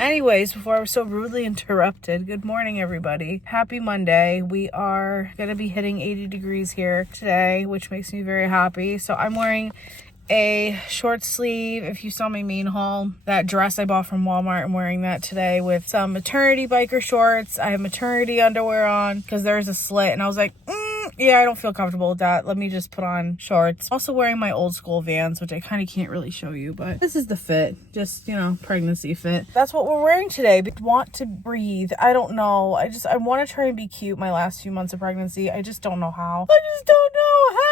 Anyways, before I was so rudely interrupted, good morning, everybody. Happy Monday. We are going to be hitting 80 degrees here today, which makes me very happy. So I'm wearing a short sleeve. If you saw my main haul, that dress I bought from Walmart, I'm wearing that today with some maternity biker shorts. I have maternity underwear on because there's a slit, and I was like, yeah, I don't feel comfortable with that. Let me just put on shorts. Also wearing my old school Vans, which I kind of can't really show you, but this is the fit. Just, you know, pregnancy fit. That's what we're wearing today. But want to breathe. I don't know. I want to try and be cute my last few months of pregnancy. I just don't know how. I just don't know how.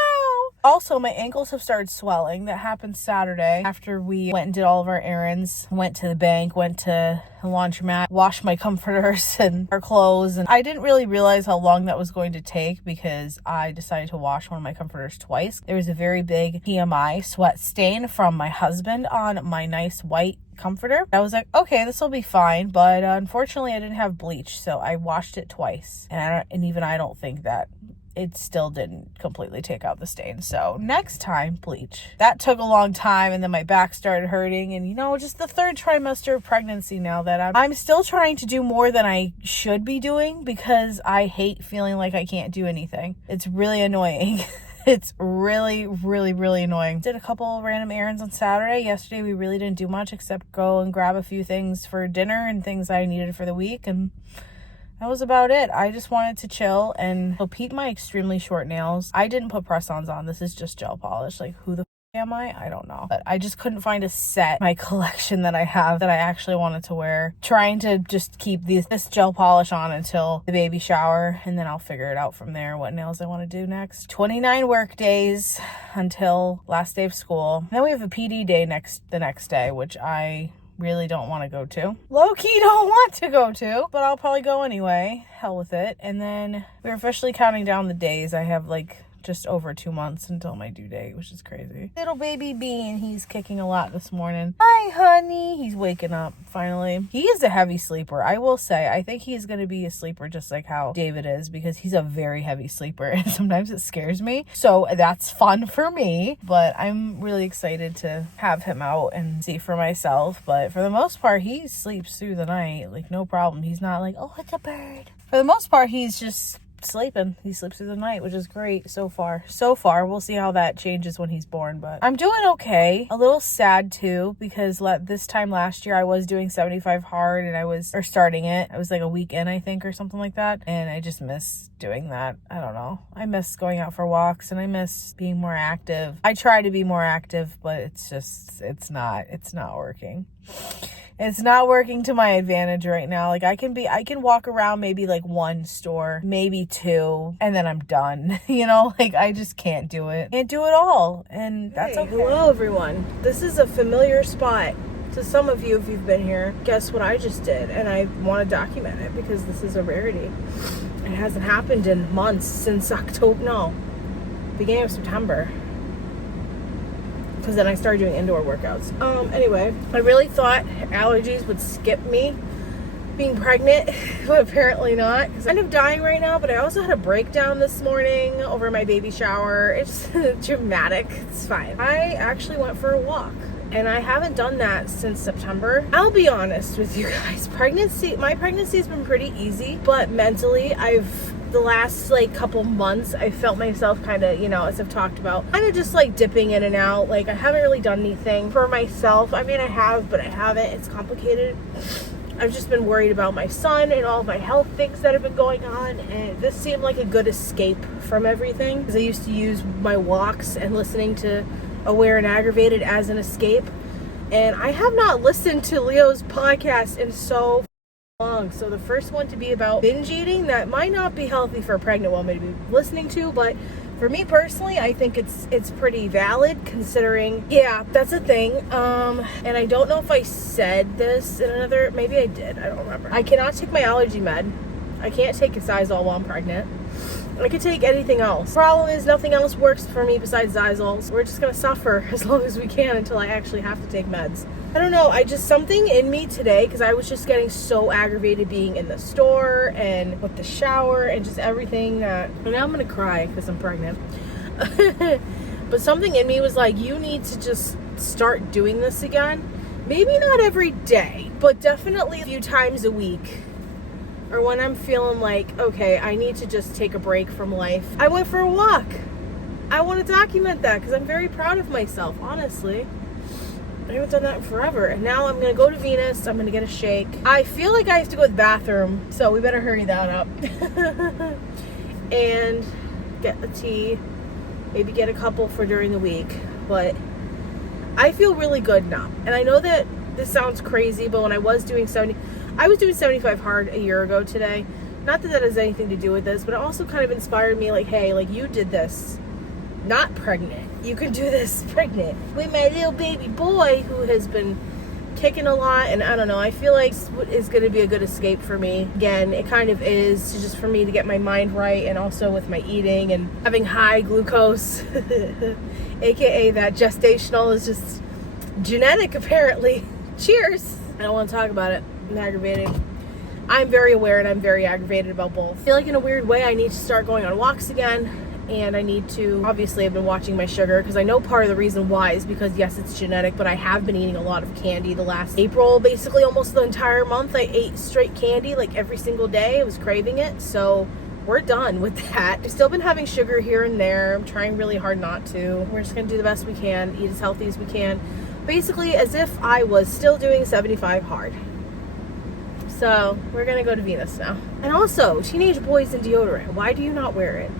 Also, my ankles have started swelling. That happened Saturday after we went and did all of our errands. Went to the bank, went to the laundromat, washed my comforters and our clothes. And I didn't really realize how long that was going to take because I decided to wash one of my comforters twice. There was a very big PMI sweat stain from my husband on my nice white comforter. I was like, okay, this will be fine. But unfortunately, I didn't have bleach, so I washed it twice. And even I don't think that it still didn't completely take out the stain. So next time, bleach. That took a long time, and then my back started hurting, and just the third trimester of pregnancy now that I'm still trying to do more than I should be doing because I hate feeling like I can't do anything. It's really annoying. It's really, really, really annoying. Did a couple random errands on Saturday. Yesterday, we really didn't do much except go and grab a few things for dinner and things I needed for the week, and that was about it. I just wanted to chill and repeat my extremely short nails. I didn't put press-ons on. This is just gel polish. Like, who the am I? I don't know. But I just couldn't find a set, my collection that I have that I actually wanted to wear. Trying to just keep this gel polish on until the baby shower, and then I'll figure it out from there what nails I want to do next. 29 work days until last day of school. Then we have a PD day the next day, which I really don't want to go to. Low-key don't want to go to, but I'll probably go anyway. Hell with it. And then we're officially counting down the days. I have just over 2 months until my due date, which is crazy. Little baby Bean, he's kicking a lot this morning. Hi, honey. He's waking up, finally. He is a heavy sleeper. I will say, I think he's going to be a sleeper just like how David is, because he's a very heavy sleeper, and sometimes it scares me. So that's fun for me, but I'm really excited to have him out and see for myself. But for the most part, he sleeps through the night, no problem. He's not like, oh, it's a bird. For the most part, he's just sleeping. He sleeps through the night, which is great so far. We'll see how that changes when he's born, but I'm doing okay. A little sad too, because this time last year I was doing 75 hard, and starting it. I was like a week in, I think, or something like that, and I just miss doing that. I don't know. I miss going out for walks, and I miss being more active. I try to be more active, but it's not working. It's not working to my advantage right now. I can walk around maybe one store, maybe two, and then I'm done. I just can't do it. Can't do it all. And that's okay. Hello, everyone. This is a familiar spot to some of you if you've been here. Guess what I just did? And I want to document it because this is a rarity. It hasn't happened in months, since beginning of September. Because then I started doing indoor workouts. Anyway, I really thought allergies would skip me being pregnant, but apparently not. Because I'm kind of dying right now, but I also had a breakdown this morning over my baby shower. It's dramatic. It's fine. I actually went for a walk, and I haven't done that since September. I'll be honest with you guys. My pregnancy has been pretty easy, but mentally, the last couple months, I felt myself kind of, as I've talked about, kind of just dipping in and out. I haven't really done anything for myself. I mean, I have, but I haven't. It's complicated. I've just been worried about my son and all of my health things that have been going on, and this seemed like a good escape from everything, because I used to use my walks and listening to Aware and Aggravated as an escape, and I have not listened to Leo's podcast in so long. So the first one to be about binge eating, that might not be healthy for a pregnant woman to be listening to, but for me personally, I think it's pretty valid, considering, yeah, that's a thing. And I don't know if I said this in maybe I did, I don't remember. I cannot take my allergy med. I can't take a Zizal while I'm pregnant. I could take anything else. Problem is, nothing else works for me besides Zizal. So we're just gonna suffer as long as we can until I actually have to take meds. I don't know, something in me today, because I was just getting so aggravated being in the store and with the shower and just everything that, and now I'm gonna cry because I'm pregnant. But something in me was like, you need to just start doing this again. Maybe not every day, but definitely a few times a week. Or when I'm feeling like, okay, I need to just take a break from life. I went for a walk. I want to document that because I'm very proud of myself, honestly. I haven't done that in forever. And now I'm going to go to Venus. I'm going to get a shake. I feel like I have to go to the bathroom, so we better hurry that up. And get the tea. Maybe get a couple for during the week. But I feel really good now. And I know that this sounds crazy, but when I was doing 75 hard a year ago today. Not that that has anything to do with this, but it also kind of inspired me like, hey, like you did this not pregnant. You can do this pregnant. With my little baby boy who has been kicking a lot, and I don't know, I feel like it's going to be a good escape for me. Again, it kind of is just for me to get my mind right, and also with my eating and having high glucose, aka that gestational is just genetic apparently. Cheers. I don't want to talk about it. I'm aggravated. I'm very aware and I'm very aggravated about both. I feel like in a weird way I need to start going on walks again. And I need to, obviously I've been watching my sugar because I know part of the reason why is because yes, it's genetic, but I have been eating a lot of candy the last April, basically almost the entire month. I ate straight candy like every single day. I was craving it. So we're done with that. I've still been having sugar here and there. I'm trying really hard not to. We're just gonna do the best we can, eat as healthy as we can. Basically as if I was still doing 75 hard. So we're gonna go to Venus now. And also, teenage boys in deodorant. Why do you not wear it?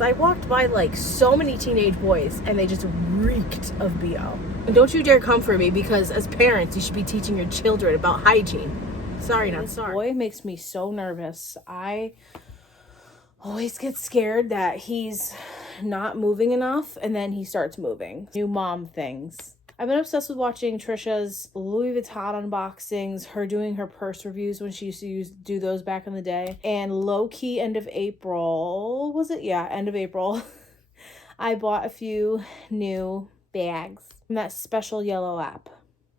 I walked by like so many teenage boys and they just reeked of BO. And don't you dare come for me because as parents, you should be teaching your children about hygiene. Sorry, not sorry. Boy makes me so nervous. I always get scared that he's not moving enough and then he starts moving. New mom things. I've been obsessed with watching Trisha's Louis Vuitton unboxings, her doing her purse reviews when she used to do those back in the day. And low-key end of April, was it? Yeah, end of April. I bought a few new bags from that special yellow app.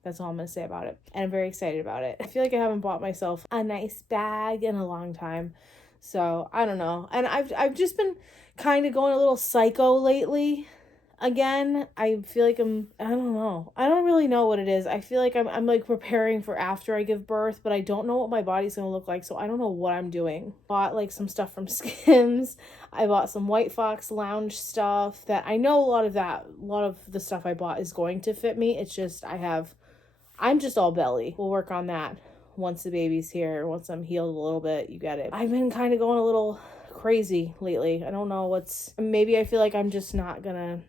That's all I'm going to say about it. And I'm very excited about it. I feel like I haven't bought myself a nice bag in a long time. So, I don't know. And I've just been kind of going a little psycho lately. Again, I feel like I don't know. I don't really know what it is. I feel like I'm like preparing for after I give birth, but I don't know what my body's going to look like, so I don't know what I'm doing. Bought like some stuff from Skims. I bought some White Fox lounge stuff that I know a lot of the stuff I bought is going to fit me. It's just I'm just all belly. We'll work on that once the baby's here, once I'm healed a little bit. You get it. I've been kind of going a little crazy lately. I don't know maybe I feel like I'm just not gonna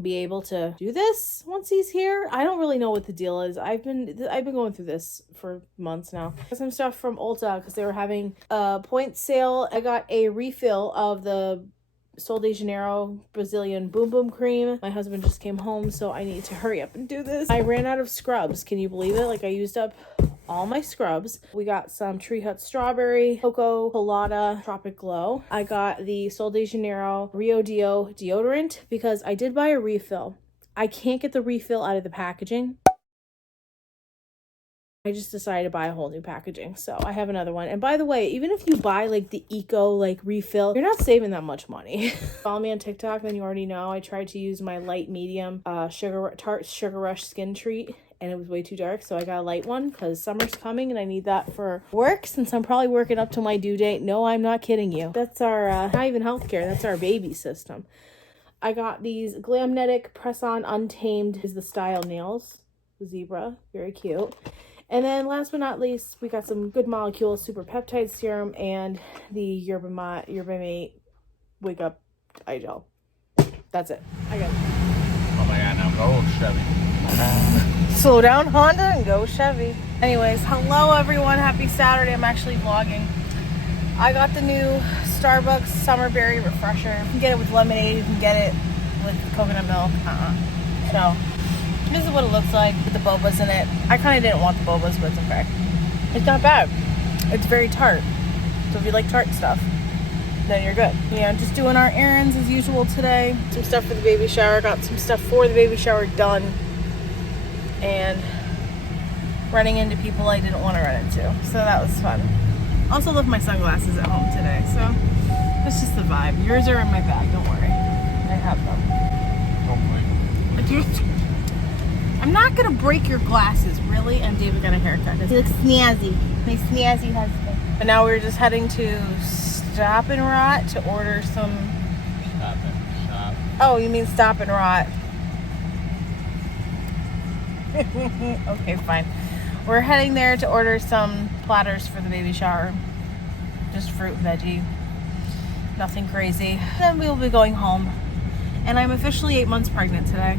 be able to do this once he's here. I don't really know what the deal is. I've been going through this for months now. Some stuff from Ulta because they were having a point sale. I got a refill of the Sol de Janeiro Brazilian Boom Boom Cream. My husband just came home, so I need to hurry up and do this. I ran out of scrubs. Can you believe it? Like I used up all my scrubs. We got some Tree Hut Strawberry, Cocoa Colada Tropic Glow. I got the Sol de Janeiro Rio Dio deodorant because I did buy a refill. I can't get the refill out of the packaging. I just decided to buy a whole new packaging, so I have another one. And by the way, even if you buy like the eco like refill, you're not saving that much money. Follow me on TikTok, then you already know. I tried to use my light medium Tarte Sugar Rush skin treat, and it was way too dark, so I got a light one because summer's coming and I need that for work since I'm probably working up to my due date. No, I'm not kidding you. That's our not even healthcare, that's our baby system. I got these Glamnetic Press-On Untamed is the style nails, zebra, very cute. And then last but not least, we got some Good Molecule Super Peptide Serum and the Yerba Mate Wake Up Eye Gel. That's it. I got it. Oh my god, now go Chevy. Slow down, Honda, and go Chevy. Anyways, hello everyone. Happy Saturday. I'm actually vlogging. I got the new Starbucks Summer Berry Refresher. You can get it with lemonade. You can get it with coconut milk. So this is what it looks like with the bobas in it. I kind of didn't want the bobas, but it's okay. It's not bad. It's very tart. So if you like tart stuff, then you're good. Yeah, just doing our errands as usual today. Some stuff for the baby shower. Got some stuff for the baby shower done. And running into people I didn't want to run into. So that was fun. Also left my sunglasses at home today. So that's just the vibe. Yours are in my bag. Don't worry. I have them. Don't worry. I'm not gonna break your glasses, really. And David got a haircut. He looks snazzy. My snazzy husband. And now we're just heading to Stop and Rot to order some. Stop and shop. Oh, you mean Stop and Rot? Okay, fine. We're heading there to order some platters for the baby shower. Just fruit, veggie. Nothing crazy. Then we'll be going home. And I'm officially 8 months pregnant today.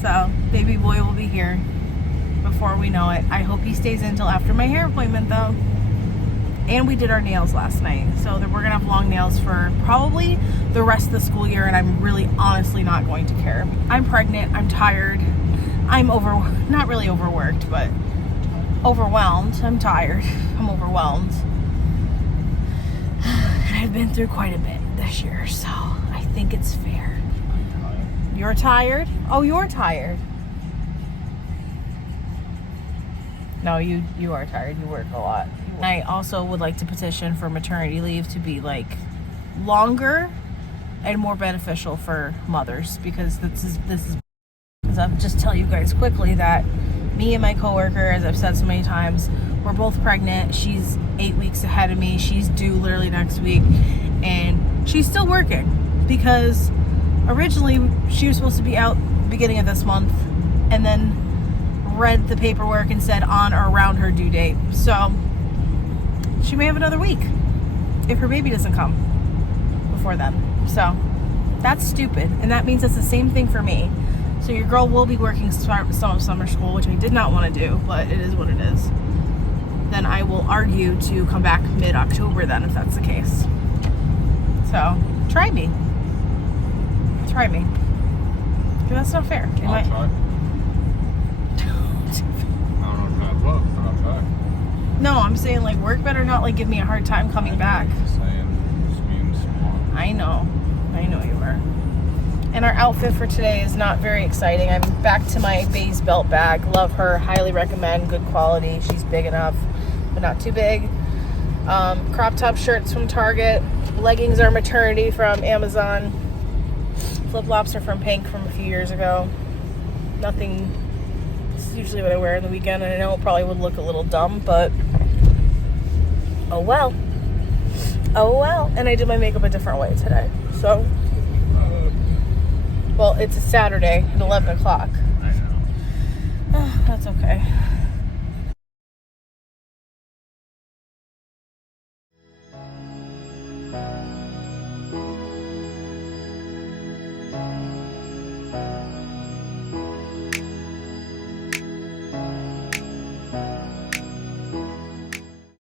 So, baby boy will be here before we know it. I hope he stays in until after my hair appointment, though. And we did our nails last night. So we're going to have long nails for probably the rest of the school year, and I'm really honestly not going to care. I'm pregnant. I'm tired. I'm not really overworked, but overwhelmed. I'm tired. I'm overwhelmed. And I've been through quite a bit this year, so I think it's fair. You're tired? Oh, you're tired. No, you are tired. You work a lot. I also would like to petition for maternity leave to be like longer and more beneficial for mothers, because this is because I'll just tell you guys quickly that me and my coworker, as I've said so many times, we're both pregnant. She's 8 weeks ahead of me. She's due literally next week, and she's still working because originally she was supposed to be out beginning of this month, and then read the paperwork and said on or around her due date. So she may have another week if her baby doesn't come before then. So that's stupid, and that means it's the same thing for me. So your girl will be working some of summer school, which I did not want to do, but it is what it is. Then I will argue to come back mid-October then, if that's the case. So try me. Try me. Because that's not fair. I'll try. I don't know if that works, but I'll try. No, I'm saying like work better not like give me a hard time coming back. Just saying, just being smart. I know you are. And our outfit for today is not very exciting. I'm back to my Baze belt bag. Love her, highly recommend, good quality. She's big enough, but not too big. Crop top shirts from Target. Leggings are maternity from Amazon. Flip-flops are from Pink from a few years ago. Nothing, this is usually what I wear on the weekend, and I know it probably would look a little dumb, but oh well. Oh well. And I did my makeup a different way today, so. Well, it's a Saturday at 11 o'clock. I know. Oh, that's okay.